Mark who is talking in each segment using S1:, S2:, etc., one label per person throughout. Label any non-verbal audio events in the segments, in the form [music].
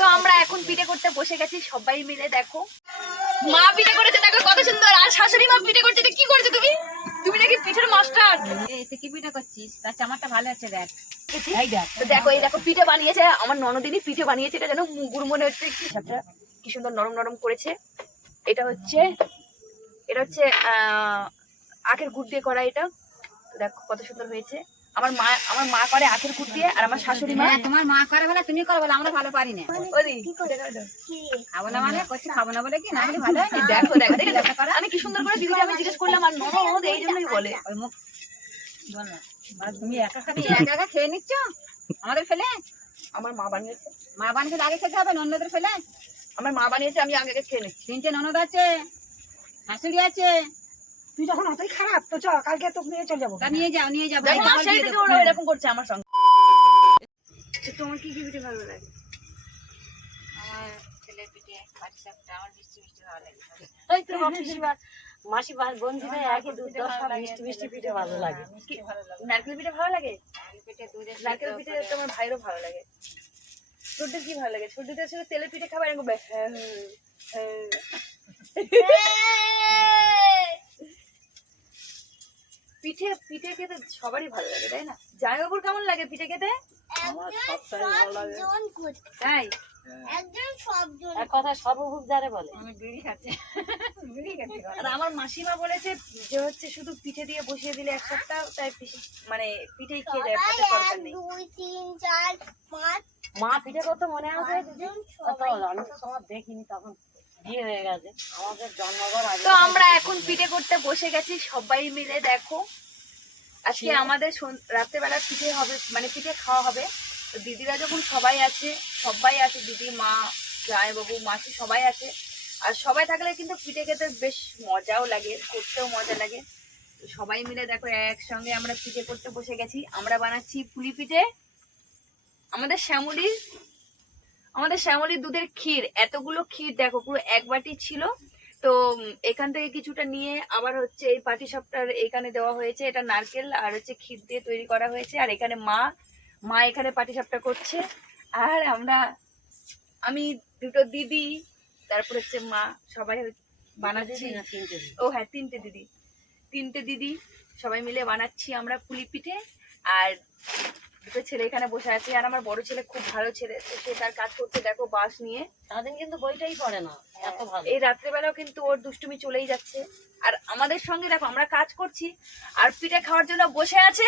S1: তো আমরা এখন পিঠে করতে বসে গেছি সবাই মিলে দেখো। মা পিঠে করেছে দেখো কত সুন্দর। আর শাশুড়ি মা পিঠে করছে কি করছ তুমি? তুমি নাকি পিঠের মাস্টার।
S2: এই তুই কি পিঠে করছিস? তার চামারটা ভালো আছে দেখ।
S1: তো দেখো এই দেখো পিঠে বানিয়েছে। আমার ননদিনই পিঠে বানিয়েছে এটা যেন মুগুর মনে হচ্ছে। কি সুন্দর নরম নরম করেছে। এটা হচ্ছে এটা হচ্ছে আহ, আখের গুড় দিয়ে করা এটা। দেখো কত সুন্দর হয়েছে। আমার মা আমার মা করে আখের দিয়ে আর আমার শাশুড়ি মা।
S2: হ্যাঁ, তোমার মা করে বলে তুমি করো বলে আমরা ভালো পারি না।
S1: করে? দাও।
S2: খাব না মানে করছি খাব না বলে কি? না ভালো হয়
S1: দেখো দেখো দেখো
S2: করো।
S1: আমি কি সুন্দর করে দিদিকে আমি জিজ্ঞেস করলাম আর ননদ এই জন্যই বলে।
S2: ওই মুখ বল। না তুমি একা খাবি? একা একা খেয়ে নিচ্ছ? আমাদের ফেলে?
S1: আমার মা বানিয়েছে।
S2: মা বানিয়ে আগে খেতে হবে অন্যদের ফেলে?
S1: আমার মা বানিয়েছে আমি আগে আগে খেয়ে নিচ্ছি।
S2: তিনটে ননদ আছে শাশুড়ি আছে।
S3: তুই যখন অতই খারাপ তো চ কালকে তোকে নিয়ে চলে যাব।
S2: তা নিয়ে যাও নিয়ে যাব
S1: সেই থেকে ওরা এরকম করছে আমার সঙ্গে। তোমার কি কি পিঠে ভালো লাগে?
S2: আমার ছেলের পিঠে বাচ্চাটা আমার মিষ্টি মিষ্টি ভালো লাগে।
S3: ওই তো মাসিমা মাসি বন্ধুরা দুধ দশ মিষ্টি মিষ্টি পিঠে ভালো লাগে।
S2: মিষ্টি ভালো লাগে।
S1: নারকেল পিঠে ভালো লাগে?
S2: পিঠে দুধের
S1: নারকেল পিঠে তোমার ভাইরও ভালো লাগে। ছোটদের কি ভালো লাগে? ছোটদের সাথে তেলের পিঠে খাবার এরকম হ্যাঁ, হ্যাঁ। [laughs] পিঠে পিঠে খেতে সবারই ভালো লাগে তাই না? জামাইবাবুর কেমন লাগে পিঠে খেতে?
S3: আমার সবটাই ভালো লাগে।
S1: তাই?
S3: এক কথা সর্বভূপ যারে বলে।
S2: আমি বিড়ি খাচ্ছি। [laughs] বিড়ি খাচ্ছি
S1: আর আমার মাসিমা বলেছে যে হচ্ছে শুধু পিঠে দিয়ে বসিয়ে দিলে এক সপ্তাহ তাই পিঠে- মানে পিঠে খেয়ে যায় ভাতের দরকার নেই।
S4: দুই তিন চার পাঁচ।
S3: মা পিঠে করতে মনে আছে? কত তো দেখিনি তখন। বিয়ে হয়ে গেছে। আমাদের জন্মবার
S1: তো আমরা এখন পিঠে করতে বসে গেছি সবাই মিলে দেখো। আজকে আমাদের রাত্রেবেলা পিঠে হবে মানে পিঠে খাওয়া হবে। তো দিদিরা যখন সবাই আছে সবাই আছে দিদি মা জামাইবাবু মাসি সবাই আছে। আর সবাই থাকলে কিন্তু পিঠে খেতে বেশ মজাও লাগে করতেও মজা লাগে। সবাই মিলে দেখো একসঙ্গে আমরা পিঠে করতে বসে গেছি। আমরা বানাচ্ছি পুলি পিঠে। আমাদের শ্যামলির আমাদের শ্যামলির দুধের ক্ষীর এতগুলো ক্ষীর দেখো পুরো এক বাটি ছিল। তো এখান থেকে কিছুটা নিয়ে আবার হচ্ছে এই পাটি সাপটার এখানে দেওয়া হয়েছে। এটা নারকেল আর হচ্ছে ক্ষীর দিয়ে তৈরি করা হয়েছে। আর এখানে মা মা এখানে পাটি সাপটা করছে। আর আমরা আমি দুটো দিদি তারপর হচ্ছে মা সবাই বানাচ্ছি। ও হ্যাঁ তিনটে দিদি। তিনটে দিদি সবাই মিলে বানাচ্ছি আমরা পুলি পিঠে। আর দুটো ছেলে এখানে বসে আছে আর আমার বড় ছেলে খুব ভালো ছেলে সে তার কাজ করতে দেখো বাস নিয়ে।
S3: সারাদিন কিন্তু বইটাই পড়ে না এত ভালো।
S1: এই রাত্রেবেলাও কিন্তু ওর দুষ্টুমি চলেই যাচ্ছে। আর আমাদের সঙ্গে দেখো আমরা কাজ করছি আর পিঠে খাওয়ার জন্য বসে আছে।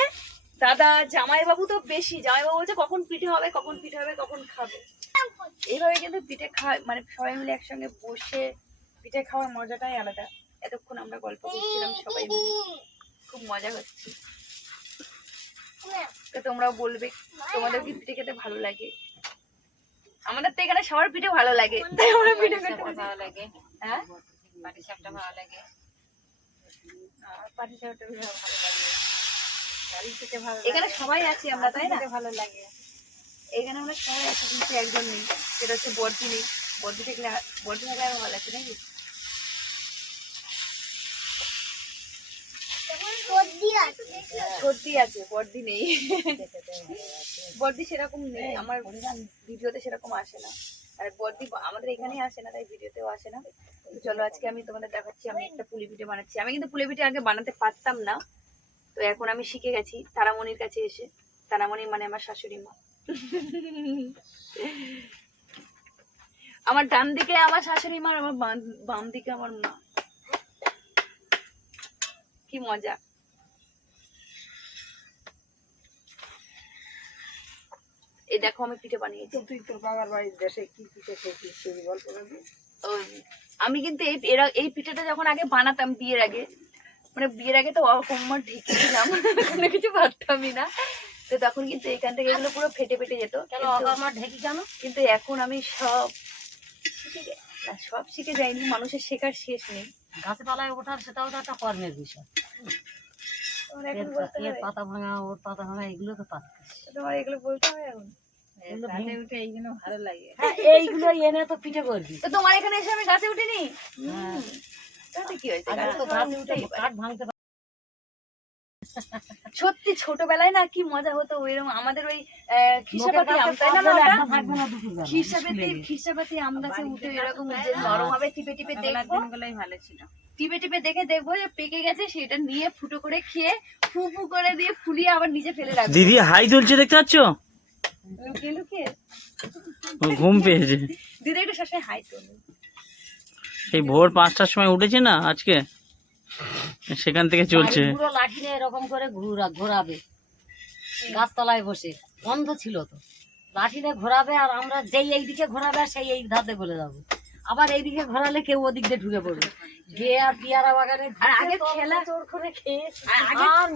S1: দাদা জামাইবাবু তো বেশি জামাইবাবু বলছে কখন পিঠে হবে কখন পিঠে হবে কখন খাবে। এইভাবে কিন্তু পিঠে খাওয়া মানে সবাই মিলে একসঙ্গে বসে পিঠে খাওয়ার মজাটাই আলাদা। এতক্ষণ আমরা গল্প করছিলাম সবাই মিলে। খুব মজা হচ্ছে। তো তোমরাও বলবে তোমাদের কি পিঠে খেতে ভালো লাগে। আমাদের তো এখানে সবার পিঠে ভালো লাগে। তাই আমরা পিঠে খেতে
S2: ভালো লাগে।
S1: হ্যাঁ?
S2: পাটি সাপটা ভালো লাগে।
S1: আর পাটি সাপটা ভালো লাগে।
S2: ভালো
S1: এখানে সবাই আছি আমরা তাই না?
S2: ভালো লাগে।
S1: এখানে আমরা সবাই আছি কিন্তু একজন নেই। সেটা হচ্ছে বর্দি নেই। বর্দি থাকলে বর্দি থাকলে আরও ভালো লাগছে নাকি? সেরকম নেই, আমার ভিডিওতে সেরকম আসে না। আর আমাদের এখানেই আসে না, তাই ভিডিওতেও আসে না। চলো আজকে আমি দেখাচ্ছি, আমি একটা পুলি পিঠে বানাচ্ছি। আমি কিন্তু পুলি পিঠে আগে বানাতে পারতাম না। তো এখন আমি শিখে গেছি, তারামণির কাছে এসে। তারামণি মানে আমার শাশুড়ি মা। আমার ডান দিকে আমার শাশুড়ি মা আমার বাম দিকে আমার মা। কি মজা। এই দেখো আমি পিঠে বানিয়েছি।
S3: তুই তোর বাবার বাড়ির দেশে কি পিঠে খেয়েছিস সেই গল্প
S1: আমি কিন্তু এই এরা এই পিঠাটা যখন আগে বানাতাম বিয়ের আগে মানে বিয়ের আগে তো হোমওয়ার ঢেকেছিলাম কোনো কিছু ভাবতামই না। তো তখন কিন্তু এখান থেকে এগুলো পুরো ফেটে ফেটে যেত।
S3: কেন আমার ঢেকি কেন?
S1: কিন্তু এখন আমি সব গে- না, সব শিখে যায়নি মানুষের শেখার শেষ নেই।
S3: গাছে পালায় ওঠার সেটাও তো একটা কর্মের বিষয়। এর- পাতা ভাঙা ওর পাতা ভাঙা এগুলো তো পাতা।
S1: তোমার এগুলো বলতে হয় এখন?
S3: এগুলো
S2: গাছে
S3: ভেঙে-
S2: উঠে এইগুলো ভালো লাগে।
S3: হ্যাঁ এইগুলো এনে তো পিঠে করবি।
S1: তো তোমার এখানে এসে আমি গাছে উঠিনি?
S3: হ্যাঁ।
S1: তাতে কি হয়েছে।
S3: কাঠ ভাঙতে
S1: সত্যি ছোটবেলায় না কি মজা হতো ওইরকম। আমাদের ওই আহ, খিসাপাতি আম তাই না খিসাপাতি খিসাপাতি আম গাছে উঠে এরকম নরম হবে টিপে টিপে দেখব।
S2: ভালো ছিল।
S1: টিপে টিপে দেখে দেখব যে পেকে গেছে সেটা নিয়ে ফুটো করে খেয়ে ফু ফু করে দিয়ে ফুলিয়ে আবার নিচে ফেলে রাখব।
S5: দিদি হাই তুলছে দেখতে পাচ্ছ?
S1: লুকিয়ে লুকিয়ে।
S5: ঘুম পেয়েছে।
S1: দিদি একটু সবসময় হাই তোলে।
S5: এই ভোর পাঁচটার সময় উঠেছে না আজকে? সেখান থেকে চলছে।
S3: পুরো লাঠি নিয়ে এরকম করে ঘুরা ঘোরাবে। গাছতলায় বসে। বন্ধ ছিল তো। লাঠি নিয়ে ঘোরাবে আর আমরা যেই এই দিকে ঘোরাবে আর সেই এই ধাতে বলে যাব। আবার এইদিকে ঘোরালে কেউ ওদিক দিয়ে ঢুকে পড়বে। গিয়ে আর পিয়ারা বাগানে
S1: আগে খেলা
S3: চোর করে খেয়ে
S1: আর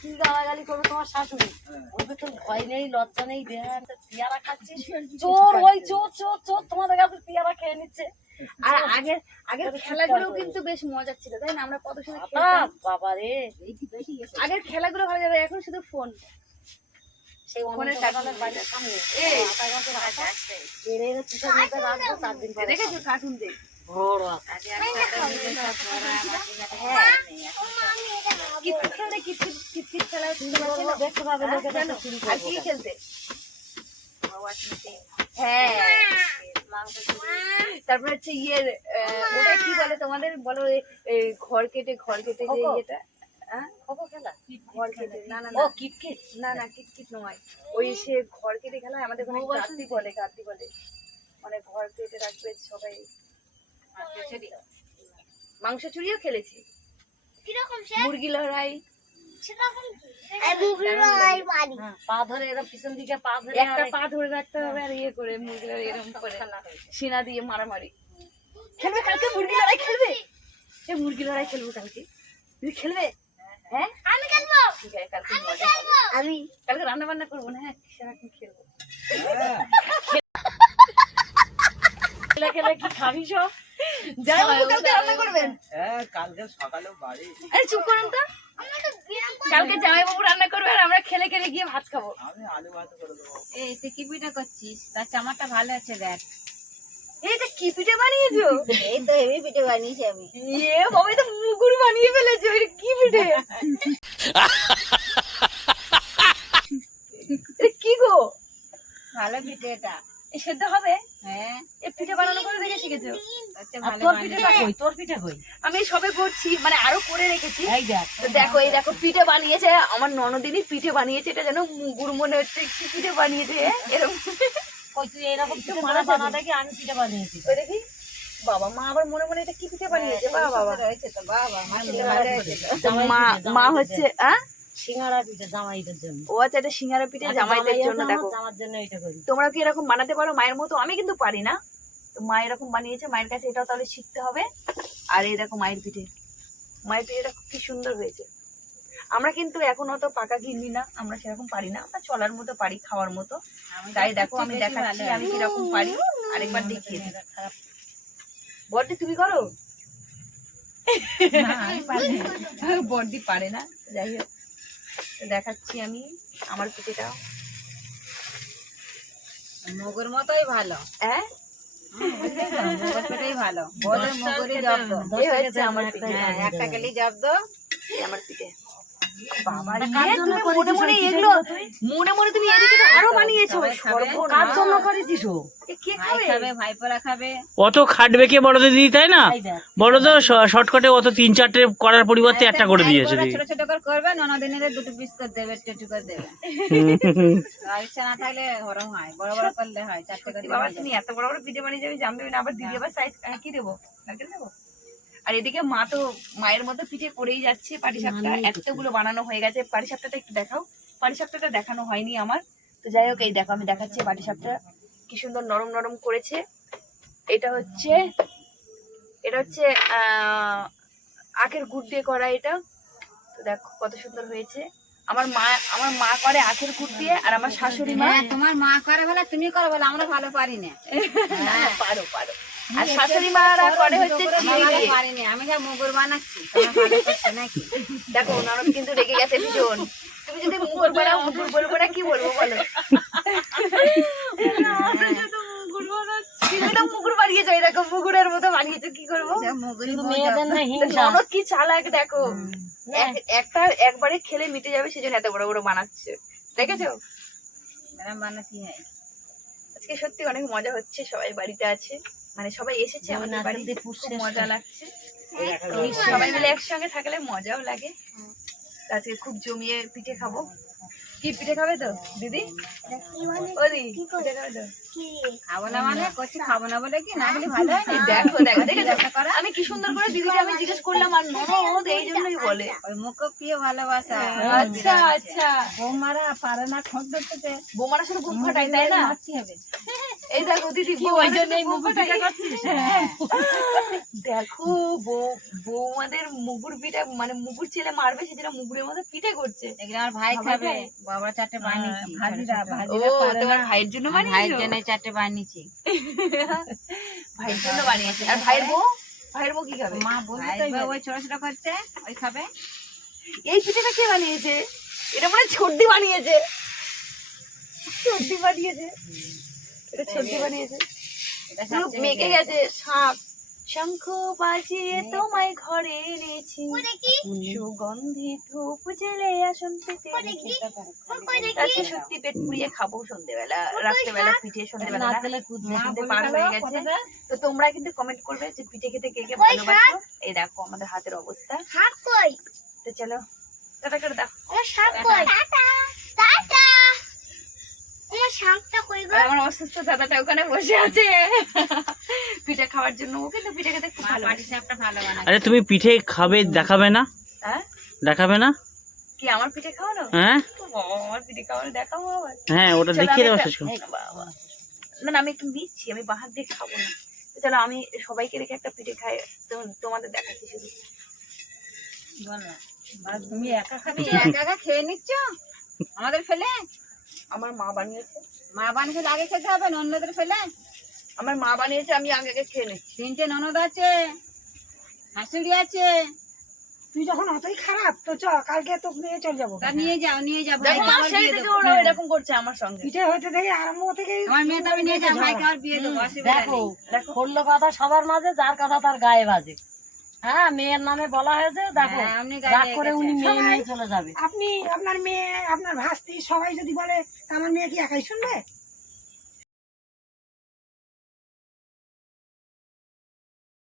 S3: কি গালাগালি করবে তোমার শাশুড়ি? ওকে তো ভয় নেই লজ্জা নেই দেয়া পিয়ারা খাচ্ছিস। [laughs] চোর ওই চোর চোর চোর তোমাদের কাছে পিয়ারা খেয়ে নিচ্ছে।
S1: আর আগের আগের খেলাগুলো কিন্তু বেশ মজা ছিল তাই না? আমরা কত সময় খেলতাম।
S3: বাবা রে।
S1: আগের খেলাগুলো ভালো লাগে এখন শুধু ফোন
S3: সেই
S1: ফোনের
S3: বাড়ির সামনে।
S1: এই। দেখেছ কার্টুন দেখ খেলতে? হ্যাঁ। তারপর হচ্ছে ইয়ে ওটা কি বলে তোমাদের? বলো ঘর কেটে ঘর কেটে যে ইয়েটা হ্যাঁ
S3: খোখো খেলা?
S1: ঘর কেটে না না
S3: ও
S1: না
S3: কিটকিট?
S1: না না কিটকিট নয়। ওই সে ঘর কেটে খেলা হয়, আমাদের ওখানে বলে গাঁতি বলে। মানে ঘর কেটে রাখবে সবাই। মাংস চুরিও খেলেছি।
S4: কীরকম সে?
S1: মুরগি লড়াই
S4: সেরকম বাড়ি
S3: হ্যাঁ, পা ধরে এরকম পিছন দিকে পা ধরে
S1: একটা পা ধরে রাখতে হবে আর ইয়ে করে মুরগি এরকম করে। সিনা দিয়ে মারামারি। খেলবে কালকে? মুরগি লড়াই খেলবে? সে মুরগি লড়াই খেলব কালকে। তুমি খেলবে? হ্যাঁ?
S4: আমি খেলব।
S1: ঠিক আছে কালকে মজা
S4: আমি
S1: কালকে রান্না বান্না করব না হ্যাঁ সারাক্ষণ খেলব।
S3: খেলে খেলে কি খাবি সব?
S1: যাই কালকে রান্না করবেন?
S6: হ্যাঁ কালকে সকালে বাড়ি।
S1: আরে চুপ করুন তো। কালকে জামাইবাবু রান্না করবে আর আমরা খেলে খেলে গিয়ে ভাত খাব।
S6: আমি আলু ভাত করে দেবো।
S2: এই তুই কি পিঠা করছিস? তার চামাটা ভালো আছে দেখ।
S1: এইটা কি পিঠে বানিয়েছো?
S2: এই তো হেভি পিঠে বানিয়েছি আমি।
S1: ইয়ে বাবা এটা মুগুর বানিয়ে ফেলেছে এটা কি পিঠে? [laughs] কি গো?
S2: ভালো পিঠে এটা।
S1: এ সেদ্ধ হবে?
S2: হ্যাঁ।
S1: এ পিঠে বানানো করে দেখে শিখেছো?
S2: ভালো
S3: তোর পিঠেটা কই তোর পিঠে কই
S1: আমি সবে করছি মানে আরও করে রেখেছি।
S3: এই দেখ।
S1: তো দেখো এই দেখো পিঠে বানিয়েছে। আমার ননদিনই পিঠে বানিয়েছে এটা যেন মুগুর মনে হচ্ছে কি পিঠে বানিয়েছে এরকম।
S3: কই তুই এরকম পিঠে
S1: মারা
S3: বানা দেখি আমি পিঠে বানিয়েছি।
S1: ওই দেখি। বাবা মা আবার মনে মনে এটা কি পিঠে বানিয়েছে? বাবা বাবা।
S2: তো তো।
S1: তো মা মা হচ্ছে আহ
S3: সিঙ্গারা পিঠে জামাইদের জন্য।
S1: ও আচ্ছা এটা সিঙ্গারা পিঠে
S3: আচ্ছা,
S1: জামাইদের জন্য দেখো।
S3: জামার জন্য এটা করি।
S1: তোমরা কি এরকম বানাতে পারো? মায়ের মতো? আমি কিন্তু পারি না। তো মা এরকম বানিয়েছে মায়ের কাছে এটাও তাহলে শিখতে হবে। আর এই দেখো মায়ের পিঠে। মায়ের পিঠেটা কি সুন্দর হয়েছে। আমরা কিন্তু এখন অত পাকা কিনি না আমরা সেরকম পারি না। আমরা চলার মতো পারি খাওয়ার মতো। তাই দেখো আমি দেখাচ্ছি আমি কীরকম পারি। আরেকবার দেখিয়ে দিই। বড়দি তুমি করো?
S2: আমি পারি না।
S1: বড়দি পারে না যাই হোক। দেখাচ্ছি আমি আমার পিঠেটা
S2: মগের মতোই ভালো।
S1: হ্যাঁ?
S2: ভালো। বড় মুগুরই জব্দ।
S1: আমার
S2: হ্যাঁ একটা গেলেই জব্দ
S1: দো আমার পিঠে। মনে মনে এগুলো মনে মনে তুমি এদিকে আরও বানিয়েছো।
S3: কার জন্য করেছিস
S1: খাবে?
S5: অত খাটবে কে বড়দের দিদি তাই না?
S3: দেখ।
S5: বড়দের শর্টকাটে অত তিন চারটে করার পরিবর্তে একটা করে দিয়েছে দিদি
S2: ছোট ছোট করে করবে ননদিনের দুটো পিস করে দেবে একটু একটু করে দেবে। আর ইচ্ছা না থাকলে হয় বড় বড় করলে হয় চারটে করে
S1: বাবা তুমি এত বড় বড় পিঠে বানিয়ে যাবে জানবে না আবার দিদি আবার সাইজ কি দেবো? নারকেল দেবো? আর এদিকে মা তো মায়ের মতো পিঠে করেই যাচ্ছে। পাটিসাপটা এতগুলো বানানো হয়ে গেছে। পাটিসাপটাটা একটু দেখাও। পাটিসাপটাটা দেখানো হয়নি আমার। তো যাই হোক এই দেখো আমি দেখাচ্ছি পাটিসাপটা। কি সুন্দর নরম নরম করেছে। এটা হচ্ছে এটা হচ্ছে আহ, আখের গুড় দিয়ে করা এটা। তো দেখো কত সুন্দর হয়েছে। আমার মা আমার মা করে আখের গুড় দিয়ে আর আমার শাশুড়ি মা
S2: হ্যাঁ তোমার মা করে বলে তুমি করো বলে আমরা ভালো পারি না, [laughs]
S1: পারো পারো। আর শাশুড়ি মারা করে হচ্ছে
S2: আমি যা মুগুর বানাচ্ছি
S1: দেখো ননদ কিন্তু রেগে গেছে ভীষণ। তুমি যদি মুগুর বানাও মুগুর বলব না কি বলব বলো? তুমি মুগুর বানিয়ে বানিয়েছো মুগুরের মতো বানিয়েছো কি করব? ননদ কি চালাক দেখো। একটা একবারে খেলে মিটে যাবে সেজন্য এত বড় বড় বানাচ্ছে। দেখেছ?
S2: বানাতি হয়।
S1: আজকে সত্যি অনেক মজা হচ্ছে সবাই বাড়িতে আছে। মানে সবাই এসেছে আমাদের বাড়িতে খুব মজা লাগছে। সবাই মিলে একসঙ্গে থাকলে মজাও লাগে। আজকে খুব জমিয়ে পিঠে খাব। কি পিঠে খাবে তো দিদি? ও দিদি পিঠে খাবে তো?
S2: খাব না মানে? করছি খাব না বলে কি? না খেলে ভালো হয় করা।
S1: আমি কি সুন্দর করে দিদিকে আমি জিজ্ঞেস করলাম আর ননদ এই জন্যই বলে।
S2: ওই মুখ প্রিয় ভালোবাসা।
S1: আচ্ছা আচ্ছা।
S2: বৌমারা পারে না খোঁজ ধরতে
S1: বোমারা শুধু বুক ফাটাই তাই না?
S2: হবে।
S1: এই দেখো দিদি
S3: ওই জন্য এই মুখ করছিস
S1: দেখো বউ- বৌমাদের মুগুর পিঠা মানে মুগুর ছেলে মারবে সেজন্য মুগুরের মধ্যে পিঠে করছে।
S2: এগুলো আমার ভাই খাবে। বাবা চারটে বানিয়েছি। ভাজিরা
S1: ও তোমার ভাইয়ের জন্য
S2: ভাইয়ের জন্য চারটে বানিয়েছি।
S1: ভাইয়ের জন্য বানিয়েছে। আর ভাইয়ের বউ? ভাইয়ের বউ কি খাবে?
S2: মা তো এইবার ওই ছোট ছোট করছে ওই খাবে।
S1: এই পিঠেটা কে বানিয়েছে? এটা মনে হয় ছর্দি বানিয়েছে। ছর্দি বানিয়েছে। এটা বানিয়েছে। মেকে গেছে। শাক শঙ্খ বাজিয়ে তোমায় ঘরে এনেছি। সুগন্ধি ধূপ জেলে আসন পেতে আজকে সত্যি পেট পুড়িয়ে খাব সন্ধ্যেবেলা রাত্রেবেলা পিঠে সন্ধ্যেবেলা না।
S3: নারকেলের কুদ
S1: সন্ধে পার হয়ে গেছে। তো তোমরা কিন্তু কমেন্ট করবে যে পিঠে খেতে কে কে ভালোবাসো। এই দেখো আমাদের হাতের অবস্থা। তো চলো টাটা করে দাও।
S4: টাটা। আমার শাকটা কই গো?
S1: আমার অসুস্থ দাদাটা ওখানে বসে আছে। পিঠে খাওয়ার জন্য ও কিন্তু পিঠে খেতে খুব ভালো
S2: পাটি সাপটা ভালো
S5: আরে তুমি পিঠে খাবে দেখাবে না?
S1: হ্যাঁ?
S5: দেখাবে না?
S1: কি আমার পিঠে খাওয়ানো?
S5: হ্যাঁ?
S1: আমার পিঠে খাওয়ানো দেখাবো আবার।
S5: হ্যাঁ ওটা দেখিয়ে
S1: আমি
S5: শেষ করো।
S1: না না আমি একটু দিচ্ছি আমি বাহার দিয়ে খাব না। চলো আমি সবাইকে রেখে একটা পিঠে খাই তোমাদের দেখাচ্ছি শুধু।
S2: বল না। তুমি একা খাবে? একা একা খেয়ে নিচ্ছ? আমাদের ফেলে?
S1: আমার মা বানিয়েছে।
S2: মা বানিয়ে খেলে আগে খেতে হবে না অন্যদের ফেলে?
S1: আমার মা বানিয়েছে আমি আগে আগে খেয়ে নিচ্ছি।
S2: তিনটে ননদ আছে শাশুড়ি আছে।
S7: তুই যখন অতই খারাপ তো চ কালকে তোকে নিয়ে চলে যাব।
S2: তা নিয়ে যাও নিয়ে যাও ভাই আমার
S1: সেই থেকে ওরা এরকম করছে আমার সঙ্গে।
S7: পিঠে হইতে থেকে আরম্ভ থেকে
S2: আমার মেয়ে তো আমি নিয়ে যাও ভাইকে আমার বিয়ে দেবো
S3: দেখো করল কথা সবার মাঝে যার কথা তার গায়ে বাজে। হ্যাঁ মেয়ের নামে বলা হয়েছে দেখো
S2: হ্যাঁ,
S3: রাগ করে উনি মেয়ে নিয়ে চলে যাবে।
S7: আপনি আপনার মেয়ে আপনার ভাস্তি সবাই যদি বলে তা আমার মেয়ে কি একাই শুনবে?